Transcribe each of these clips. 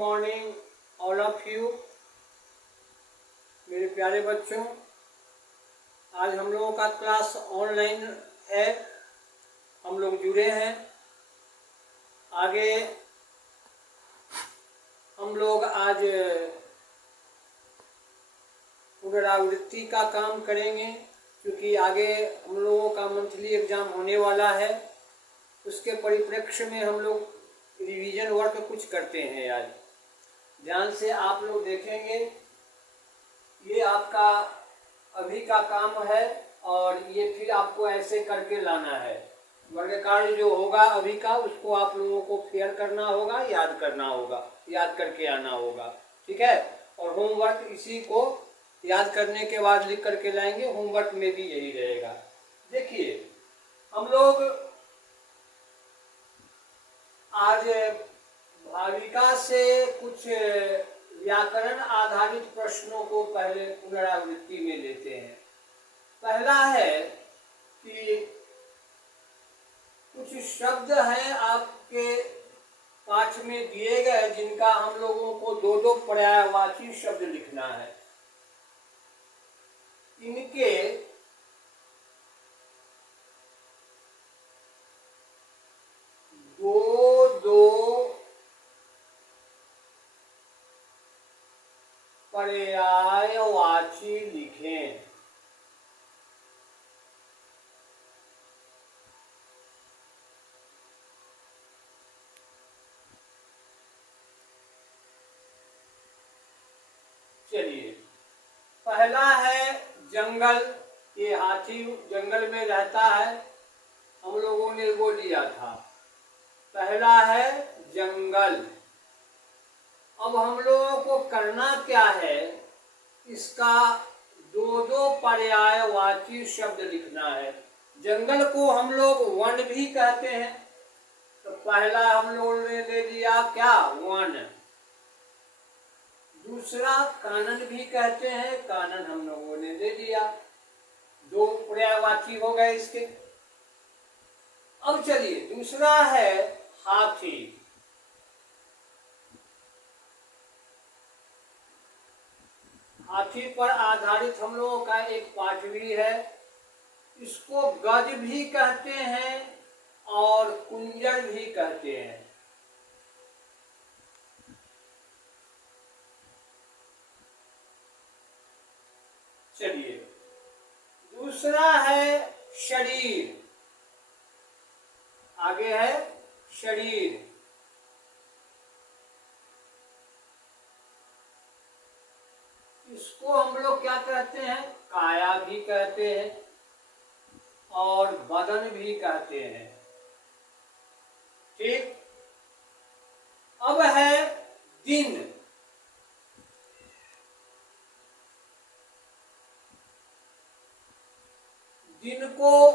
Morning all of you मेरे प्यारे बच्चों। आज हम लोगों का क्लास ऑनलाइन है, हम लोग जुड़े हैं। आगे हम लोग आज पुनरावृत्ति का काम करेंगे, क्योंकि आगे हम लोगों का मंथली एग्ज़ाम होने वाला है। उसके परिप्रेक्ष्य में हम लोग रिवीजन वर्क कुछ करते हैं। आज ध्यान से आप लोग देखेंगे, ये आपका अभी का काम है और ये फिर आपको ऐसे करके लाना है। वर्ग कार्य जो होगा अभी का, उसको आप लोगों को फेयर करना होगा, याद करना होगा, याद करके आना होगा, ठीक है। और होमवर्क इसी को याद करने के बाद लिख करके लाएंगे। होमवर्क में भी यही रहेगा। देखिए, हम लोग आज भाविका से कुछ व्याकरण आधारित प्रश्नों को पहले पुनरावृत्ति में लेते हैं। पहला है कि कुछ शब्द हैं आपके पाठ में दिए गए, जिनका हम लोगों को दो दो पर्यायवाची शब्द लिखना है। इनके दो दो पर्यायवाची लिखें। चलिए, पहला है जंगल। ये हाथी जंगल में रहता है, हम लोगों ने वो लिया था। पहला है जंगल। अब हम लोगों को करना क्या है, इसका दो दो पर्यायवाची शब्द लिखना है। जंगल को हम लोग वन भी कहते हैं, तो पहला हम लोगों ने ले लिया क्या, वन। दूसरा कानन भी कहते हैं, कानन हम लोगों ने ले लिया। दो पर्यायवाची हो गए इसके। अब चलिए, दूसरा है हाथी। हाथी पर आधारित हम लोगों का एक पाठ भी है। इसको गज भी कहते हैं और कुंजर भी कहते हैं। चलिए, दूसरा है शरीर। आगे है शरीर। इसको हम लोग क्या कहते हैं, काया भी कहते हैं और बदन भी कहते हैं, ठीक। अब है दिन। दिन को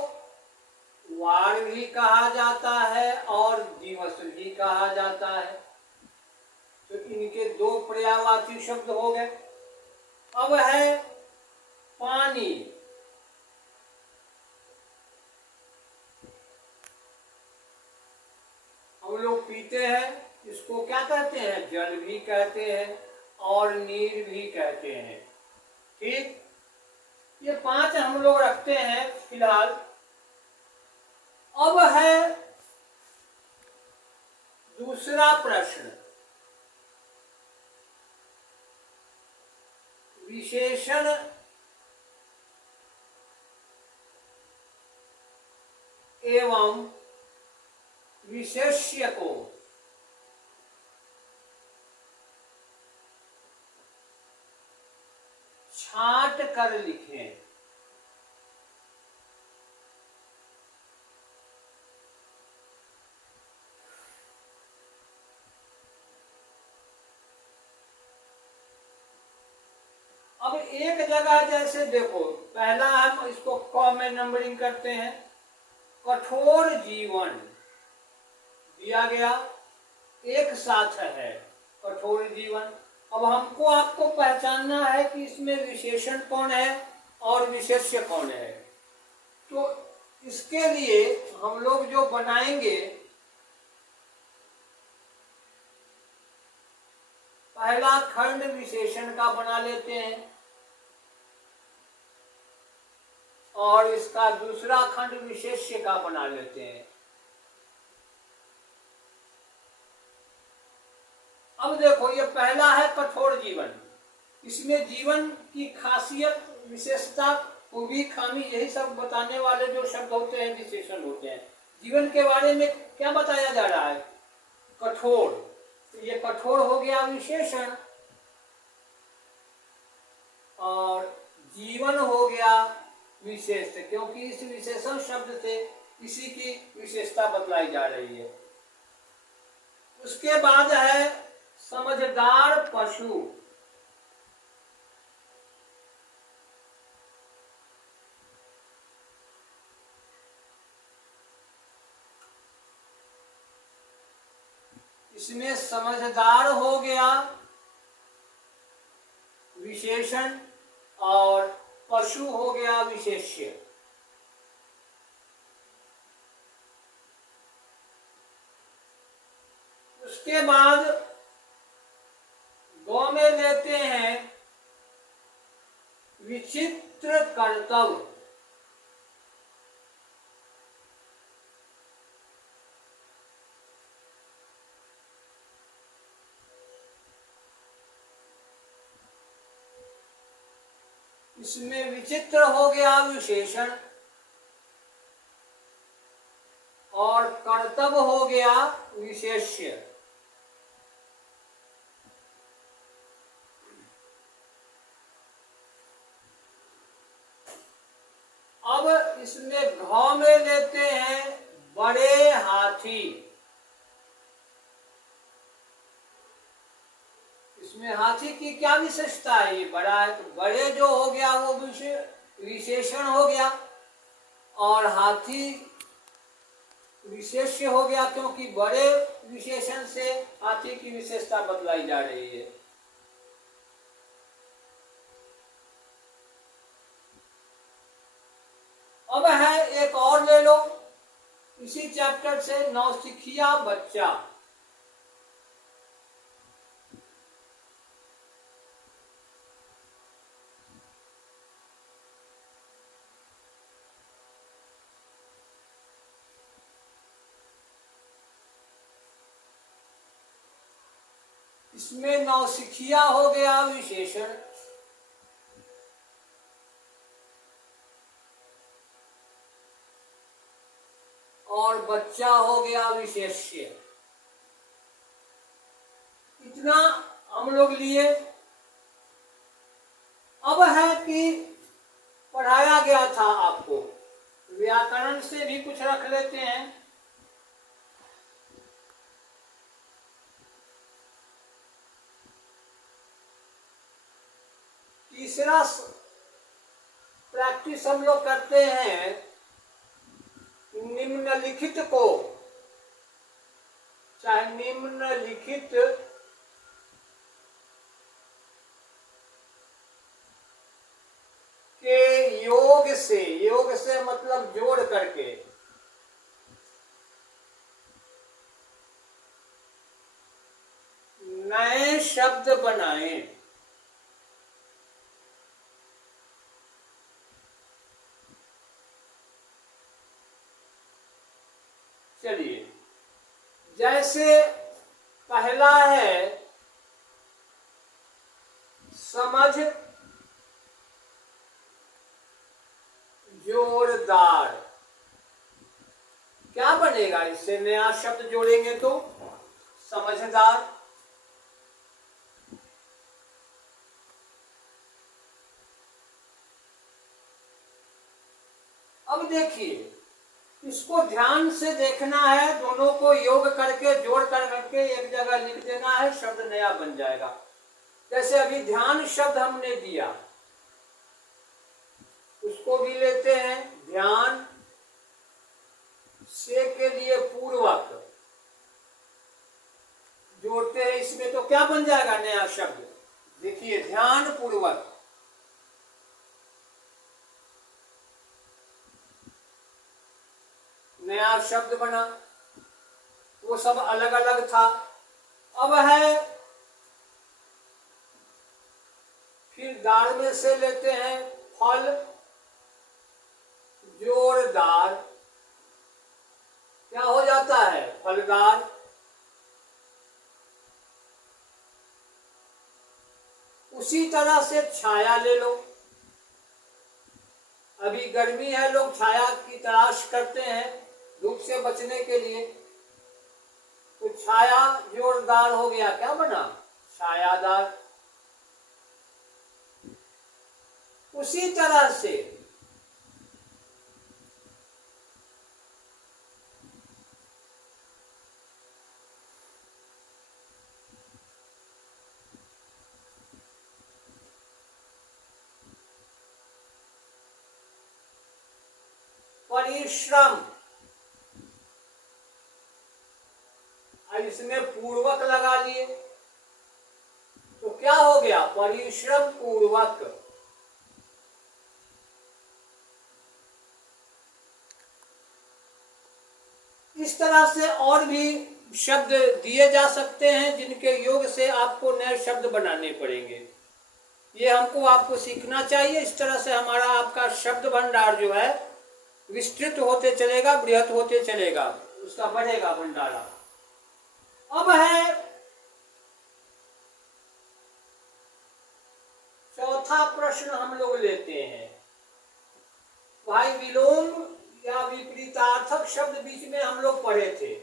वार भी कहा जाता है और दिवस भी कहा जाता है। तो इनके दो पर्यायवाची शब्द हो गए। अब है पानी। हम लोग पीते हैं, इसको क्या कहते हैं, जल भी कहते हैं और नीर भी कहते हैं, ठीक। ये पांच हम लोग रखते हैं फिलहाल। अब है दूसरा प्रश्न, विशेषण एवं विशेष्य को छांट कर लिखें। अब एक जगह जैसे देखो, पहला हम इसको क में नंबरिंग करते हैं। कठोर जीवन दिया गया, एक साथ है कठोर जीवन। अब हमको आपको पहचानना है कि इसमें विशेषण कौन है और विशेष्य कौन है। तो इसके लिए हम लोग जो बनाएंगे, पहला खंड विशेषण का बना लेते हैं और इसका दूसरा खंड विशेष्य का बना लेते हैं। अब देखो, ये पहला है कठोर जीवन। इसमें जीवन की खासियत, विशेषता, खूबी, खामी, यही सब बताने वाले जो शब्द होते हैं विशेषण होते हैं। जीवन के बारे में क्या बताया जा रहा है? कठोर। तो ये कठोर हो गया विशेषण और जीवन हो गया विशेष, क्योंकि इस विशेषण शब्द से इसी की विशेषता बतलाई जा रही है। उसके बाद है समझदार पशु। इसमें समझदार हो गया विशेषण और पशु हो गया विशेष्य। उसके बाद गौ में लेते हैं विचित्र कर्तव्य। इसमें विचित्र हो गया विशेषण और कर्तव्य हो गया विशेष्य। अब इसमें घ में लेते हैं बड़े हाथी। इसमें हाथी की क्या विशेषता है? ये बड़ा है, तो बड़े जो हो गया वो विशेषण हो गया और हाथी विशेष्य हो गया, क्योंकि बड़े विशेषण से हाथी की विशेषता बतलाई जा रही है। अब है एक और ले लो इसी चैप्टर से, नौसिखिया बच्चा। इसमें नौसिखिया हो गया विशेषण और बच्चा हो गया विशेष्य। इतना हम लोग लिए। अब है कि पढ़ाया गया था आपको, व्याकरण से भी कुछ रख लेते हैं। तीसरा प्रैक्टिस हम लोग करते हैं निम्नलिखित को, चाहे निम्नलिखित के योग से मतलब जोड़ करके नए शब्द बनाएं। चलिए, जैसे पहला है समझ जोरदार। क्या बनेगा? इससे नया शब्द जोड़ेंगे तो समझदार। अब देखिए, इसको ध्यान से देखना है, दोनों को योग करके जोड़ करके एक जगह लिख देना है, शब्द नया बन जाएगा। जैसे अभी ध्यान शब्द हमने दिया, उसको भी लेते हैं ध्यान से के लिए पूर्वक जोड़ते हैं इसमें, तो क्या बन जाएगा नया शब्द? देखिए, ध्यान पूर्वक। नया शब्द बना, वो सब अलग अलग था। अब है फिर दार में से लेते हैं फल जोरदार, क्या हो जाता है? फलदार। उसी तरह से छाया ले लो। अभी गर्मी है, लोग छाया की तलाश करते हैं धूप से बचने के लिए, तो छाया जोरदार हो गया, क्या बना? छायादार। उसी तरह से परिश्रम, इसमें पूर्वक लगा लिए तो क्या हो गया? परिश्रम पूर्वक। इस तरह से और भी शब्द दिए जा सकते हैं जिनके योग से आपको नए शब्द बनाने पड़ेंगे। ये हमको आपको सीखना चाहिए। इस तरह से हमारा आपका शब्द भंडार जो है विस्तृत होते चलेगा, बृहत होते चलेगा, उसका बढ़ेगा भंडारा। अब है चौथा प्रश्न, हम लोग लेते हैं भाई विलोम या विपरीतार्थक शब्द बीच में हम लोग पढ़े थे।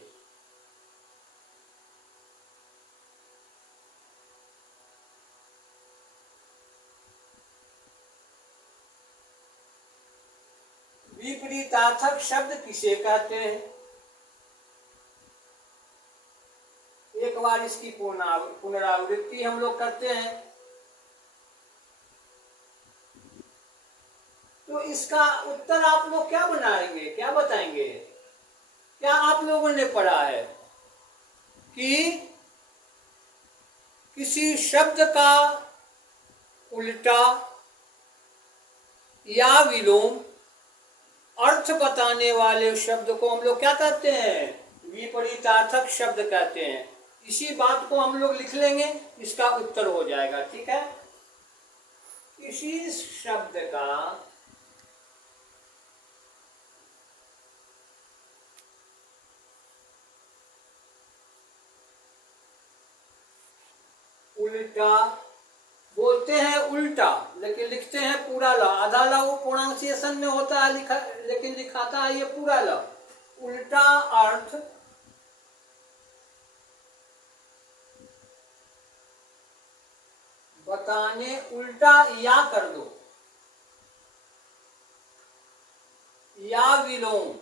विपरीतार्थक शब्द किसे कहते हैं? एक बार इसकी पुनरावृत्ति हम लोग करते हैं। तो इसका उत्तर आप लोग क्या बनाएंगे, क्या बताएंगे? क्या आप लोगों ने पढ़ा है कि किसी शब्द का उल्टा या विलोम अर्थ बताने वाले शब्द को हम लोग क्या कहते हैं? विपरीतार्थक शब्द कहते हैं। इसी बात को हम लोग लिख लेंगे, इसका उत्तर हो जाएगा। ठीक है, किसी शब्द का उल्टा, बोलते हैं उल्टा लेकिन लिखते हैं पूरा ल। आधा ल वो प्रोनाउंसिएशन में होता है लिखा, लेकिन लिखाता है ये पूरा ल। उल्टा अर्थ बताने, उल्टा या कर दो, या विलोम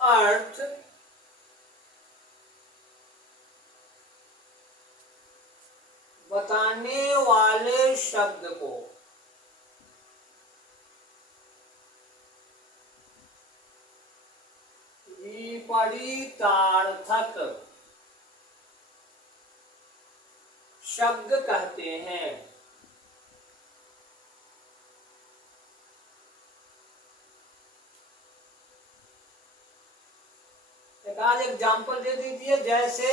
अर्थ बताने वाले शब्द को विपरीतार्थक शब्द कहते हैं। एक आध एग्जाम्पल दे दीजिए, जैसे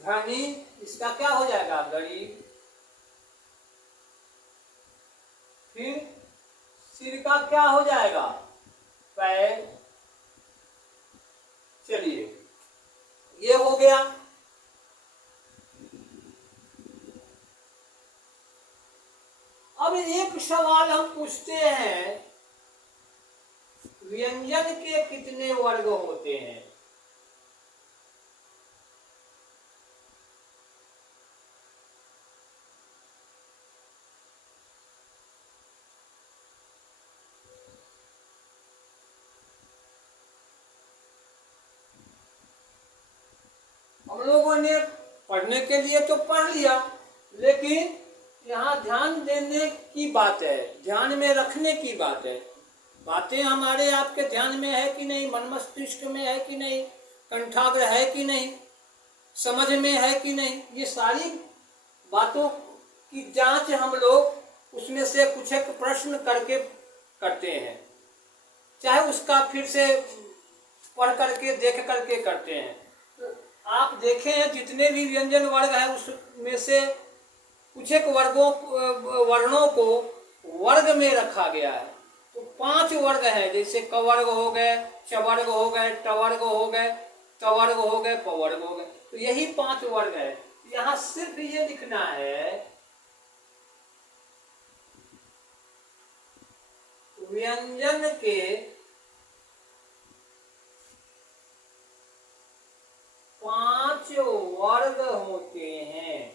धनी, इसका क्या हो जाएगा? गरीब। फिर सिर का क्या हो जाएगा? पैर। चलिए, ये हो गया। अब एक सवाल हम पूछते हैं, व्यंजन के कितने वर्ग होते हैं? हम लोगों ने पढ़ने के लिए तो पढ़ लिया, लेकिन यहाँ ध्यान देने की बात है, ध्यान में रखने की बात है। बातें हमारे आपके ध्यान में है कि नहीं, मन मस्तिष्क में है कि नहीं, कंठाग्र है कि नहीं, समझ में है कि नहीं, ये सारी बातों की जांच हम लोग उसमें से कुछ एक प्रश्न करके करते हैं, चाहे उसका फिर से पढ़ करके देख करके करते हैं। तो आप देखें जितने भी व्यंजन वर्ग हैं उसमें से कुछ एक वर्णों को वर्ग में रखा गया है। तो 5 वर्ग हैं, जैसे कवर्ग हो गए, चवर्ग हो गए, टवर्ग हो गए, तवर्ग हो गए, पवर्ग हो गए। तो यही 5 वर्ग है। यहाँ सिर्फ ये लिखना है व्यंजन के 5 वर्ग होते हैं।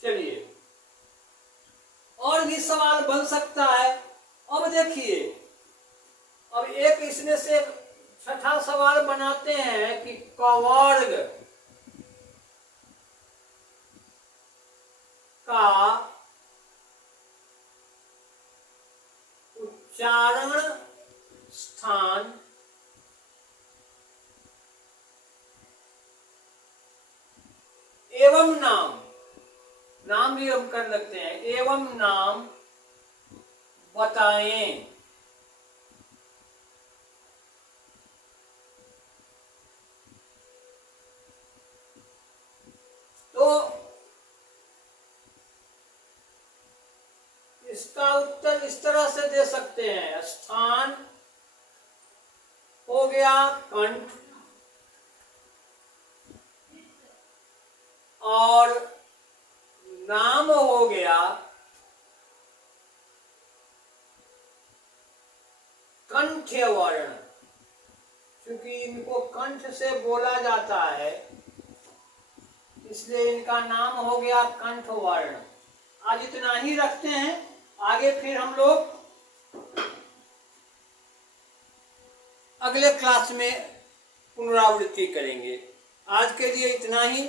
चलिए, और भी सवाल बन सकता है। अब देखिए, अब एक इसमें से छठा सवाल बनाते हैं कि कवर्ग का उच्चारण स्थान एवं नाम भी हम कर लगते हैं, एवं नाम बताएं। तो इसका उत्तर इस तरह से दे सकते हैं, स्थान हो गया कंठ, और नाम हो गया कंठ्य वर्ण। क्योंकि इनको कंठ से बोला जाता है इसलिए इनका नाम हो गया कंठ वर्ण। आज इतना ही रखते हैं, आगे फिर हम लोग अगले क्लास में पुनरावृत्ति करेंगे। आज के लिए इतना ही।